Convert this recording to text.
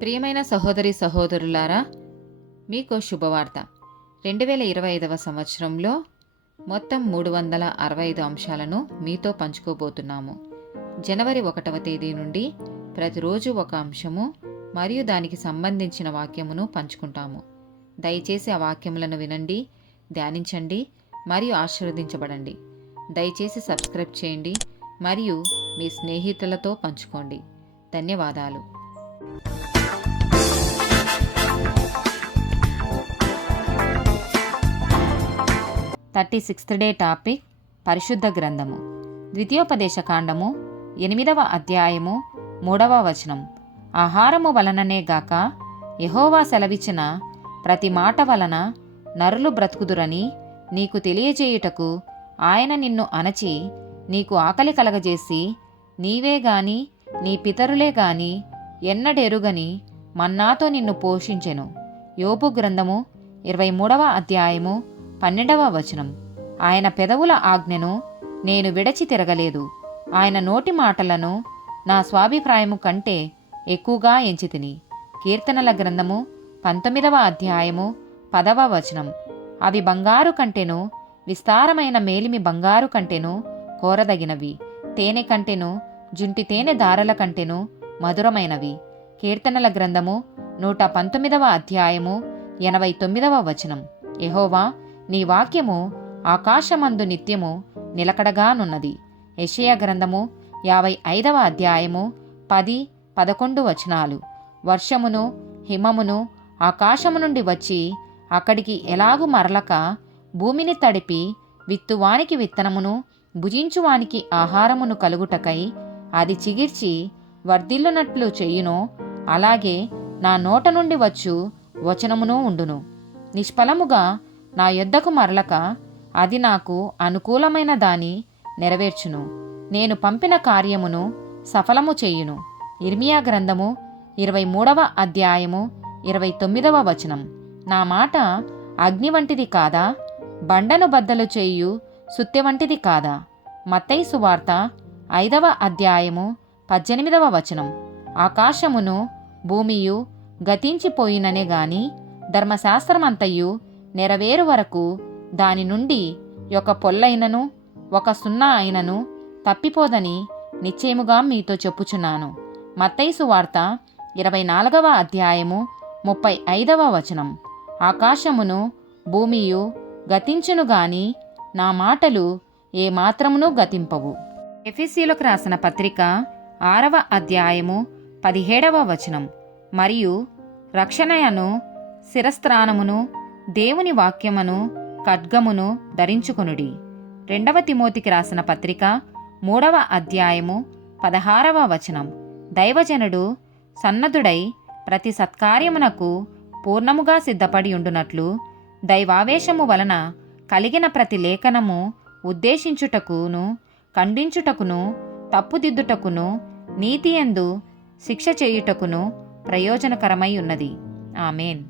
ప్రియమైన సహోదరి సహోదరులారా, మీకు శుభవార్త. 2025 సంవత్సరంలో మొత్తం 365 అంశాలను మీతో పంచుకోబోతున్నాము. జనవరి 1వ తేదీ నుండి ప్రతిరోజు ఒక అంశము మరియు దానికి సంబంధించిన వాక్యమును పంచుకుంటాము. దయచేసి ఆ వాక్యములను వినండి, ధ్యానించండి మరియు ఆశీర్వదించబడండి. దయచేసి సబ్స్క్రైబ్ చేయండి మరియు మీ స్నేహితులతో పంచుకోండి. ధన్యవాదాలు. 36th డే టాపిక్ పరిశుద్ధ గ్రంథము. ద్వితీయోపదేశ కాండము 8వ అధ్యాయము 3వ వచనం. ఆహారము వలననే గాక యెహోవా సెలవిచ్చిన ప్రతి మాట వలన నరులు బ్రతుకుదురని నీకు తెలియజేయుటకు ఆయన నిన్ను అణచి నీకు ఆకలి కలగజేసి నీవే గాని నీ పితరులే గాని ఎన్నడెరుగని మన్నాతో నిన్ను పోషించెను. యోబు గ్రంథము 23వ అధ్యాయము 12వ వచనం. ఆయన పెదవుల ఆజ్ఞను నేను విడచి తిరగలేదు, ఆయన నోటి మాటలను నా స్వాభిప్రాయము కంటే ఎక్కువగా ఎంచితిని. కీర్తనల గ్రంథము 19వ అధ్యాయము 10వ వచనం. అవి బంగారు కంటెను, విస్తారమైన మేలిమి బంగారు కంటెను కోరదగినవి, తేనె కంటెను, జుంటి తేనె దారల కంటెను మధురమైనవి. కీర్తనల గ్రంథము 119వ అధ్యాయము 89వ వచనం. యెహోవా, నీ వాక్యము ఆకాశమందు నిత్యము నిలకడగానున్నది. యెషయా గ్రంథము 55వ అధ్యాయము 10-11 వచనాలు. వర్షమును హిమమును ఆకాశము నుండి వచ్చి అక్కడికి ఎలాగు మరలక భూమిని తడిపి విత్తువానికి విత్తనమును భుజించువానికి ఆహారమును కలుగుటకై అది చిగిర్చి వర్ధిల్లునట్లు చేయునో అలాగే నా నోట నుండి వచ్చు వచనమును ఉండును. నిష్ఫలముగా నా యొద్దకు మరలక అది నాకు అనుకూలమైన దాని నెరవేర్చును. నేను పంపిన కార్యమును సఫలము చేయును. ఇర్మియా గ్రంథము 23వ అధ్యాయము 29వ వచనం. నా మాట అగ్ని వంటిది కాదా, బండను బద్దలు చేయు సుత్తె వంటిది కాదా. మత్తయి సువార్త 5వ అధ్యాయము 18వ వచనం. ఆకాశమును భూమియు గతించిపోయిననే గాని ధర్మశాస్త్రమంతయు నెరవేరు వరకు దాని నుండి ఒక పొల్లైనను ఒక సున్నా అయినను తప్పిపోదని నిశ్చయముగా మీతో చెప్పుచున్నాను. మత్తయి సువార్త 24వ అధ్యాయము 35వ వచనం. ఆకాశమును భూమియు గతించును గాని నా మాటలు ఏమాత్రమును గతింపవు. ఎఫెసీయులకు రాసిన పత్రిక 6వ అధ్యాయము 17వ వచనం. మరియు రక్షణయను శిరస్త్రాణమును దేవుని వాక్యమును ఖడ్గమును ధరించుకొనుడి. 2వ తిమోతికి రాసిన పత్రిక 3వ అధ్యాయము 16వ వచనం. దైవజనుడు సన్నద్ధుడై ప్రతి సత్కార్యమునకు పూర్ణముగా సిద్ధపడి ఉండునట్లు దైవావేశము వలన కలిగిన ప్రతి లేఖనము ఉద్దేశించుటకును ఖండించుటకును తప్పుదిద్దుటకును నీతియందు శిక్ష చేయుటకును ప్రయోజనకరమై ఉన్నది. ఆమేన్.